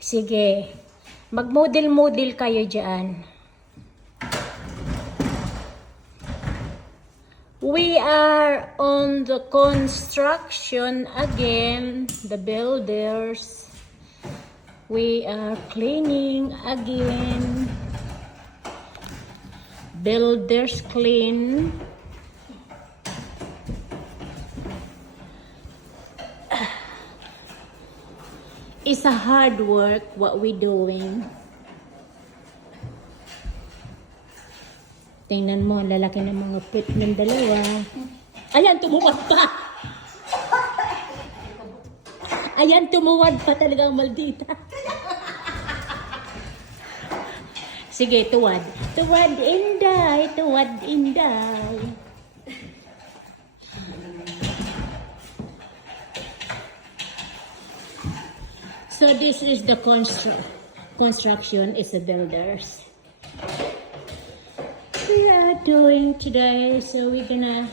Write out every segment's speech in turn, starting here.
Sige. Mag-model-model kayo dyan. We are on the construction again. The builders. We are cleaning again. Builders clean. It's a hard work what we doing. Tingnan mo, ang lalaki ng mga pit ng dalawa. Ayan, tumuwad pa! Ayan, tumuwad pa talaga ang maldita. Sige, tuwad. Tuwad, inday. Tuwad, inday. So this is the construction is the builders. We are doing today, so we're gonna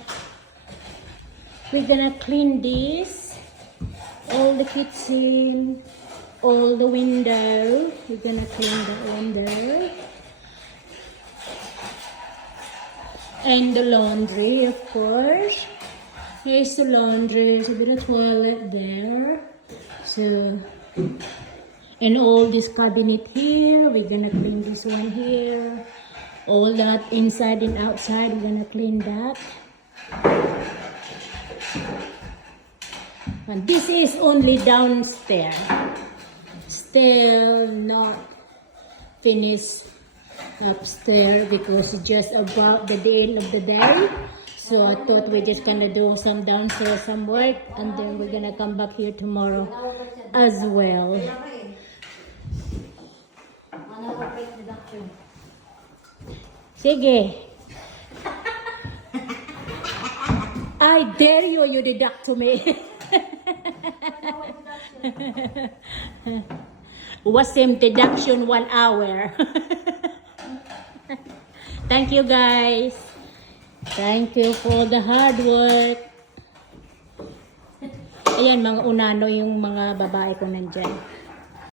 clean this, all the kitchen, all the window. We're gonna clean the window and the laundry, of course. Here's the laundry, so the toilet there. So and all this cabinet here, we're gonna clean this one here. All that inside and outside, we're gonna clean that. And this is only downstairs. Still not finished upstairs because it's just about the end of the day. So I thought we're just gonna do some downstairs, some work, and then we're gonna come back here tomorrow as well. Sige. I dare you, you deduct to me. Wasim deduction 1 hour. Thank you guys. Thank you for the hard work. Ayan, mga unano yung mga babae ko nandyan.